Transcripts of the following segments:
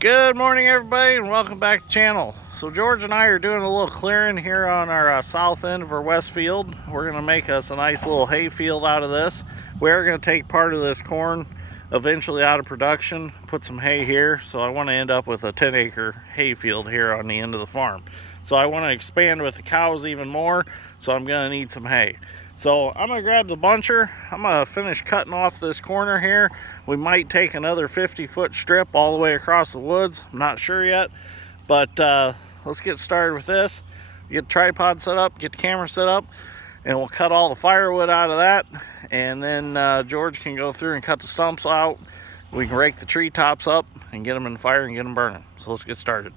Good morning, everybody, and welcome back to the channel. So George and I are doing a little clearing here on our south end of our west field. We're going to make us a nice little hay field out of this. We're going to take part of this corn eventually out of production, put some hay here. So I want to end up with a 10-acre hay field here on the end of the farm. So I want to expand with the cows even more, so I'm going to need some hay. So I'm going to grab the buncher. I'm going to finish cutting off this corner here. We might take another 50-foot strip all the way across the woods. I'm not sure yet, but let's get started with this. Get the tripod set up, get the camera set up, and we'll cut all the firewood out of that. And then George can go through and cut the stumps out. We can rake the treetops up and get them in the fire and get them burning. So let's get started.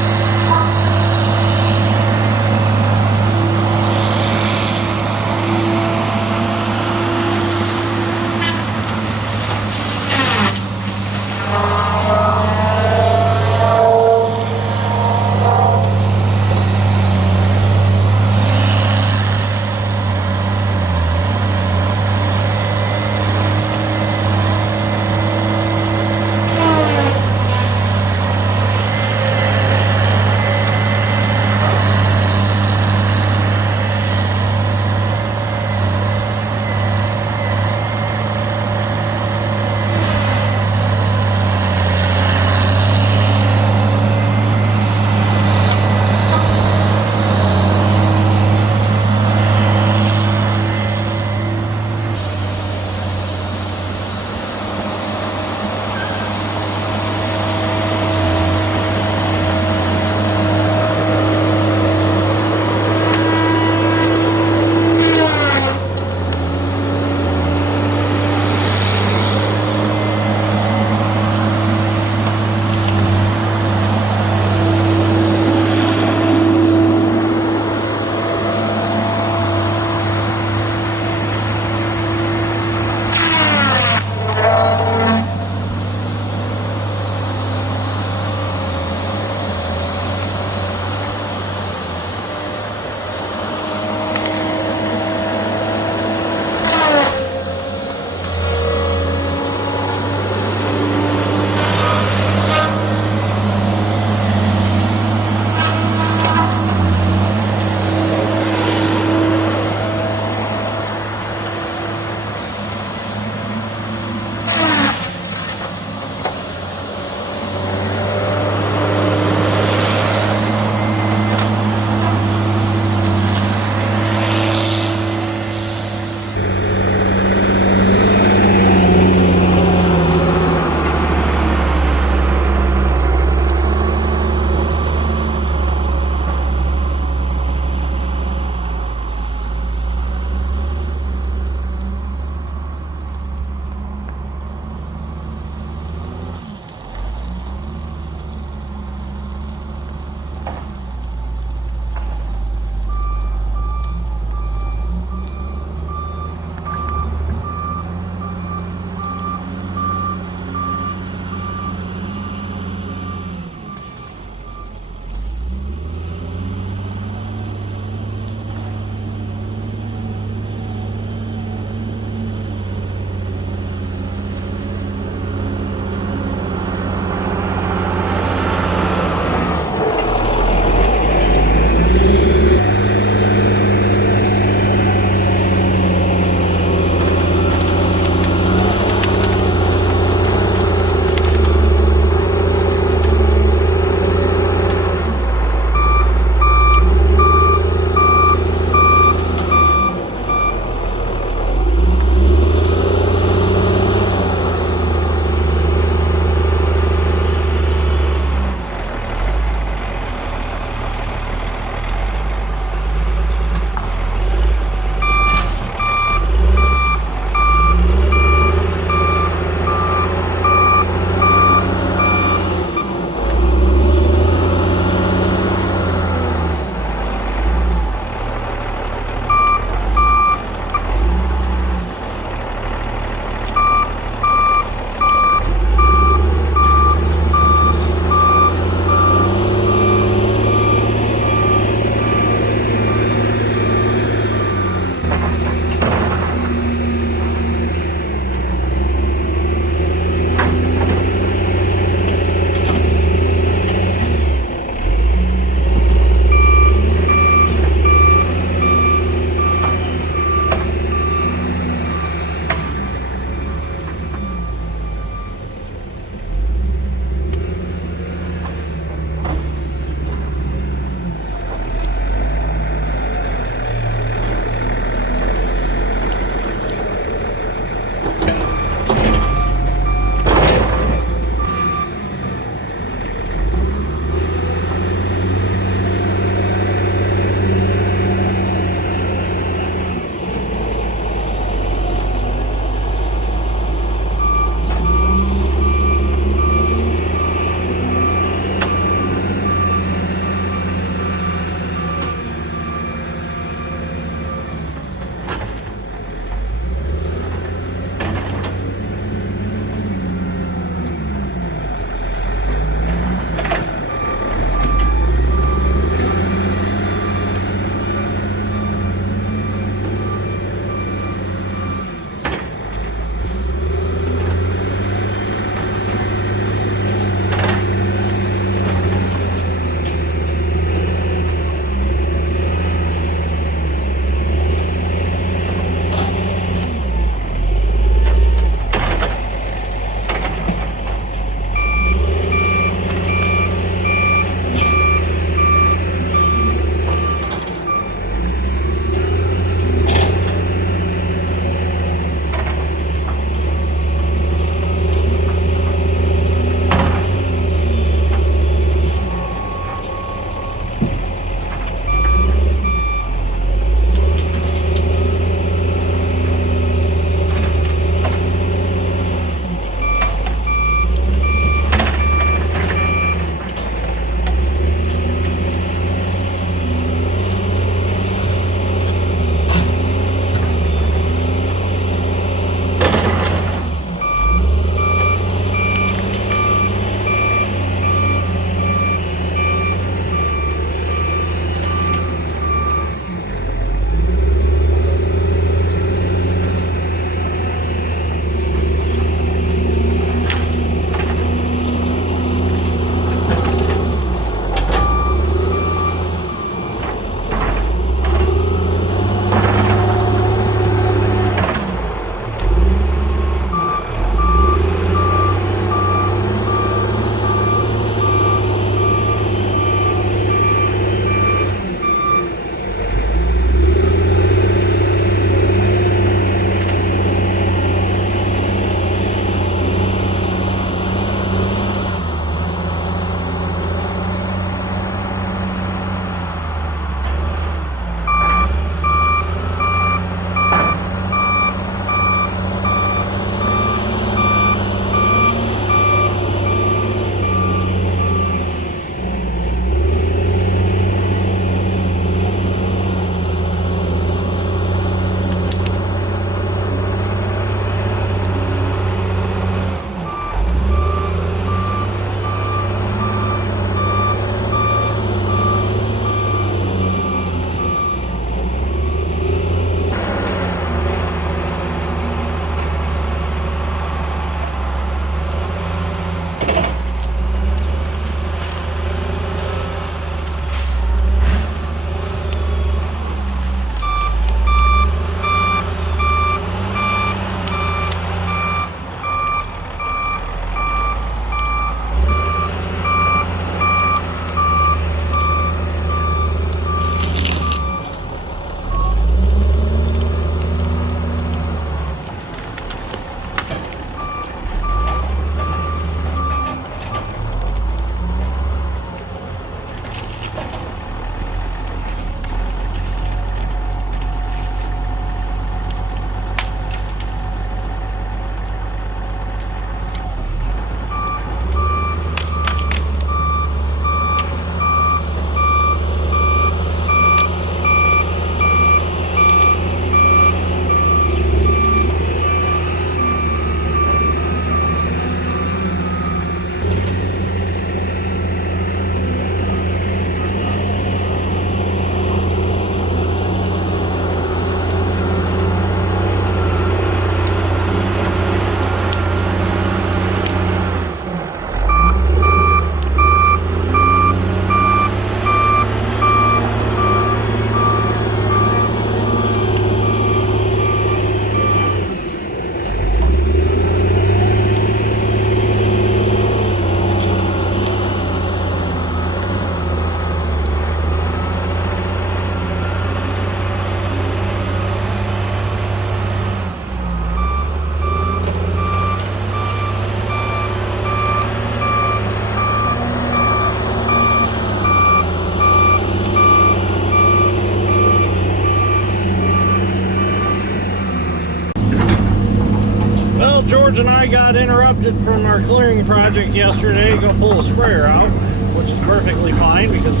and I got interrupted from our clearing project yesterday to go pull a sprayer out, which is perfectly fine because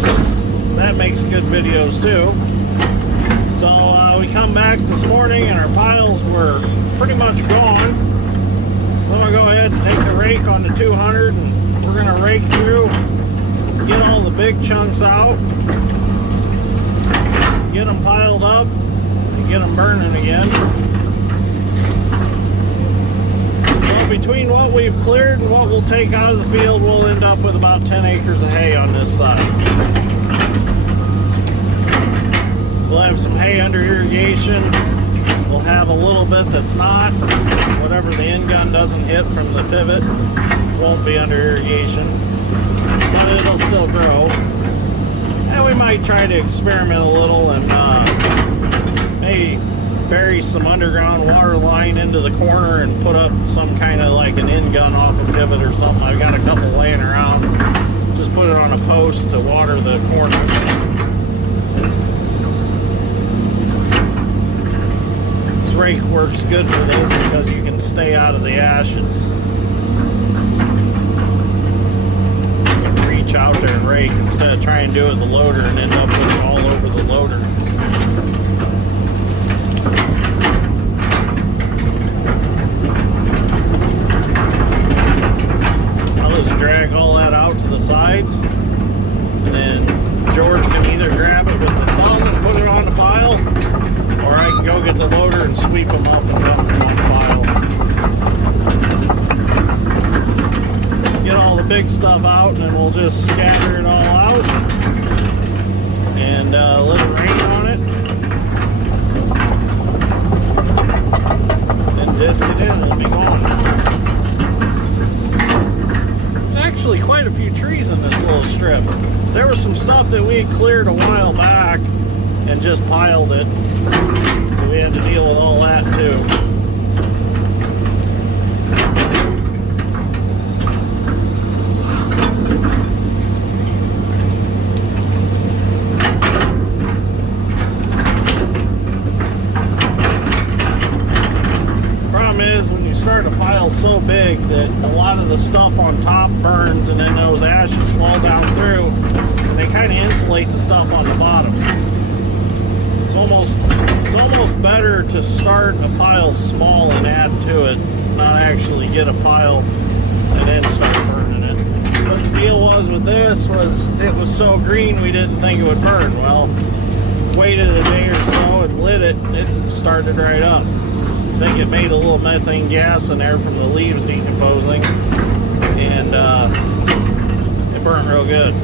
that makes good videos too. So we come back this morning and our piles were pretty much gone. So I'm going to go ahead and take the rake on the 200 and we're going to rake through, get all the big chunks out, get them piled up, and get them burning again. So between what we've cleared and what we'll take out of the field, we'll end up with about 10 acres of hay on this side. We'll have some hay under irrigation. We'll have a little bit that's not. Whatever the end gun doesn't hit from the pivot won't be under irrigation, but it'll still grow. And we might try to experiment a little and maybe bury some underground water line into the corner and put up some kind of like an end gun off a pivot or something. I've got a couple laying around. Just put it on a post to water the corner. This rake works good for this because you can stay out of the ashes. Reach out there and rake instead of trying to do it with the loader and end up with it all over the loader. Drag all that out to the sides, and then George can either grab it with the thumb and put it on the pile, or I can go get the loader and sweep them up and dump them on the pile. Get all the big stuff out, and then we'll just scatter it all out and let it rain on it, and disc it in. It'll be gone. Actually quite a few trees in this little strip. There was some stuff that we had cleared a while back and just piled it, so we had to deal with all that too. Start a pile so big that a lot of the stuff on top burns, and then those ashes fall down through and they kind of insulate the stuff on the bottom. It's almost better to start a pile small and add to it, not actually get a pile and then start burning it. What the deal was with this was it was so green we didn't think it would burn. Well, waited a day or so and lit it, and it started right up. I think it made a little methane gas in there from the leaves decomposing, and it burned real good.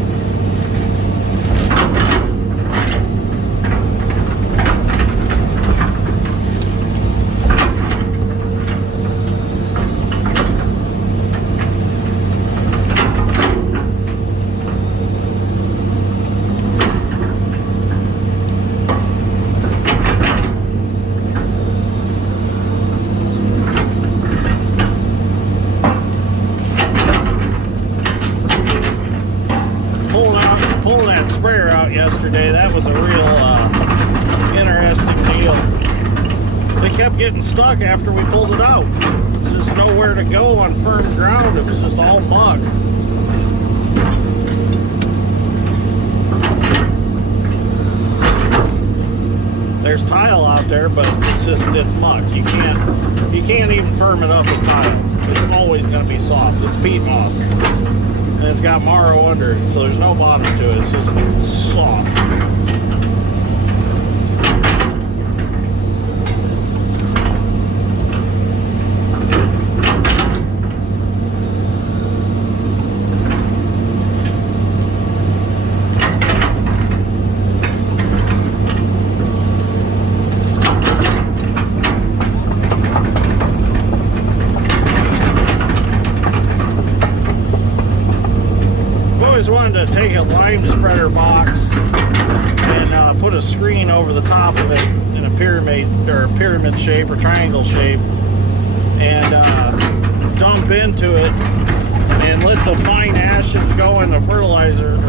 Yesterday, that was a real interesting deal. They kept getting stuck after we pulled it out. There's just nowhere to go on firm ground. It was just all mud. There's tile out there, but it's muck. You can't even firm it up with tile. It's always going to be soft. It's peat moss. And it's got marrow under it, so there's no bottom to it. It's just soft. Wanted to take a lime spreader box and put a screen over the top of it in a pyramid shape or triangle shape, and dump into it and let the fine ashes go in the fertilizer or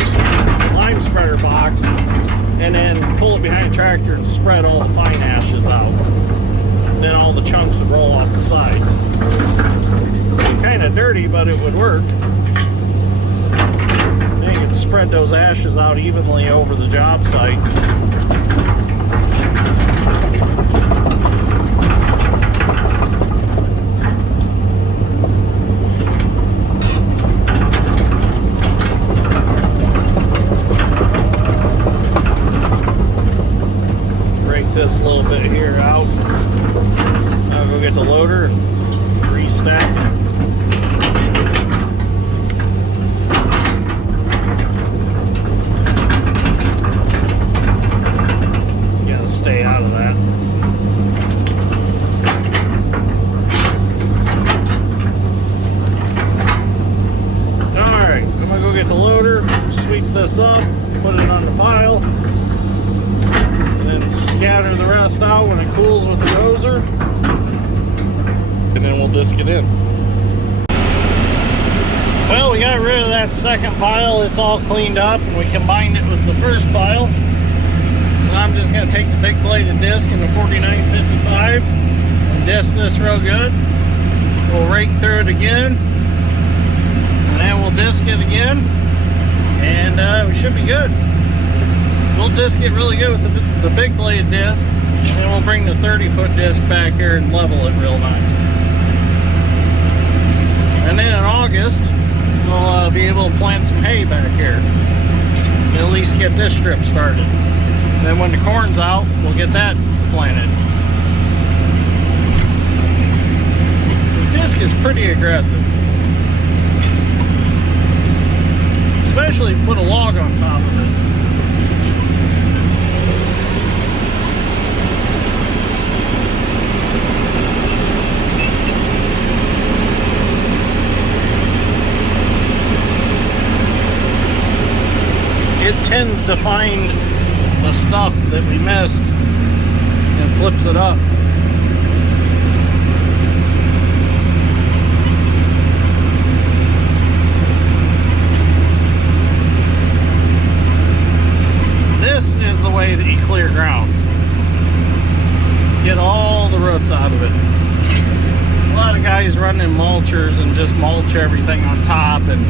lime spreader box, and then pull it behind the tractor and spread all the fine ashes out. then all the chunks would roll off the sides. Kind of dirty, but it would work. Then you can spread those ashes out evenly over the job site. This a little bit here out. I'll go get the loader and restack it. You gotta stay out of that. Alright, I'm gonna go get the loader, sweep this up, put it on the pile. And scatter the rest out when it cools with the dozer, and then we'll disc it in. Well, we got rid of that second pile. It's all cleaned up, and we combined it with the first pile. So I'm just going to take the big bladed disc in the 4955 and disc this real good. We'll rake through it again, and then we'll disc it again, and we should be good. We'll disc it really good with the big blade disc, and then we'll bring the 30-foot disc back here and level it real nice. And then in August, we'll be able to plant some hay back here. At least get this strip started. And then when the corn's out, we'll get that planted. This disc is pretty aggressive. Especially if you put a log on top of it. It tends to find the stuff that we missed and flips it up. This is the way that you clear ground. Get all the roots out of it. A lot of guys run in mulchers and just mulch everything on top and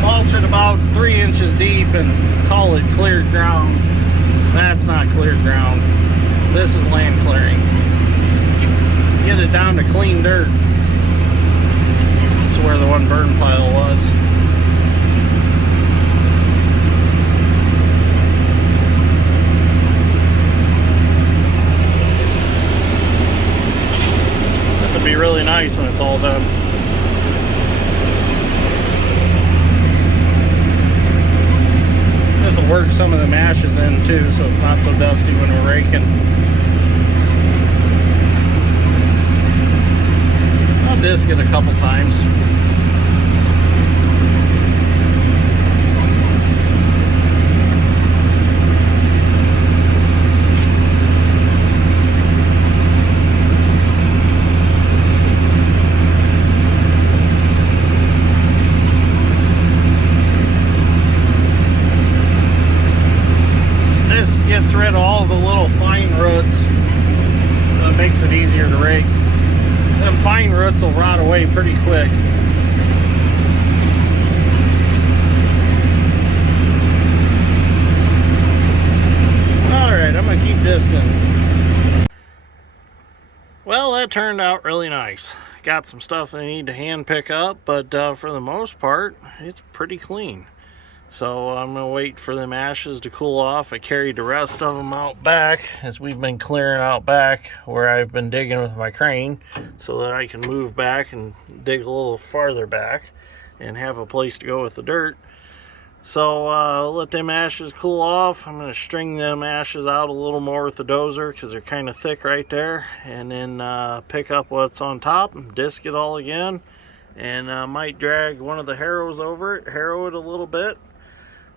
mulch it about 3 inches deep and call it cleared ground. That's not cleared ground. This is land clearing. Get it down to clean dirt. This is where the one burn pile was. This will be really nice when it's all done. This will work some of the ashes in too, so it's not so dusty when we're raking. I'll disc it a couple times. Gets rid of all the little fine roots. That makes it easier to rake. Them fine roots will rot away pretty quick. Alright, I'm going to keep discing. Well, that turned out really nice. Got some stuff I need to hand pick up, but for the most part, it's pretty clean. So I'm going to wait for them ashes to cool off. I carried the rest of them out back as we've been clearing out back where I've been digging with my crane so that I can move back and dig a little farther back and have a place to go with the dirt. So let them ashes cool off. I'm going to string them ashes out a little more with the dozer because they're kind of thick right there, and then pick up what's on top and disc it all again, and might drag one of the harrows over it, harrow it a little bit.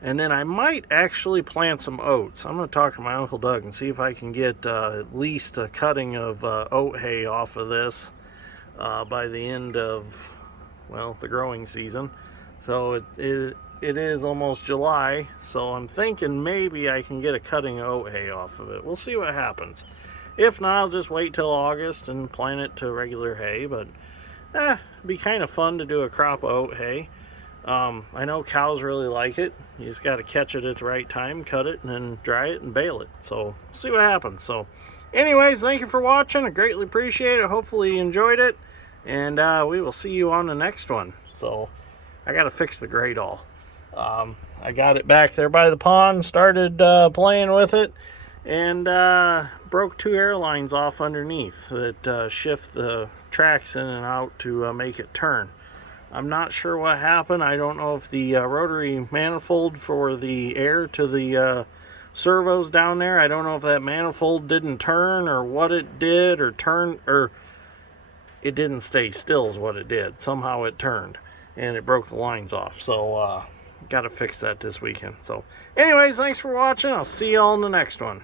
And then I might actually plant some oats. I'm going to talk to my Uncle Doug and see if I can get at least a cutting of oat hay off of this by the end of, well, the growing season. So it is almost July, so I'm thinking maybe I can get a cutting of oat hay off of it. We'll see what happens. If not, I'll just wait till August and plant it to regular hay. But it'd be kind of fun to do a crop of oat hay. I know cows really like it. You just got to catch it at the right time, cut it, and then dry it and bale it. So see what happens. So anyways, thank you for watching. I greatly appreciate it. Hopefully you enjoyed it, and we will see you on the next one. So I got to fix the Gradall. I got it back there by the pond, started playing with it, and broke 2 air lines off underneath that shift the tracks in and out to make it turn. I'm not sure what happened. I don't know if the rotary manifold for the air to the servos down there, I don't know if that manifold didn't turn or what it did, or it didn't stay still is what it did. Somehow it turned and it broke the lines off. So got to fix that this weekend. So anyways, thanks for watching. I'll see y'all in the next one.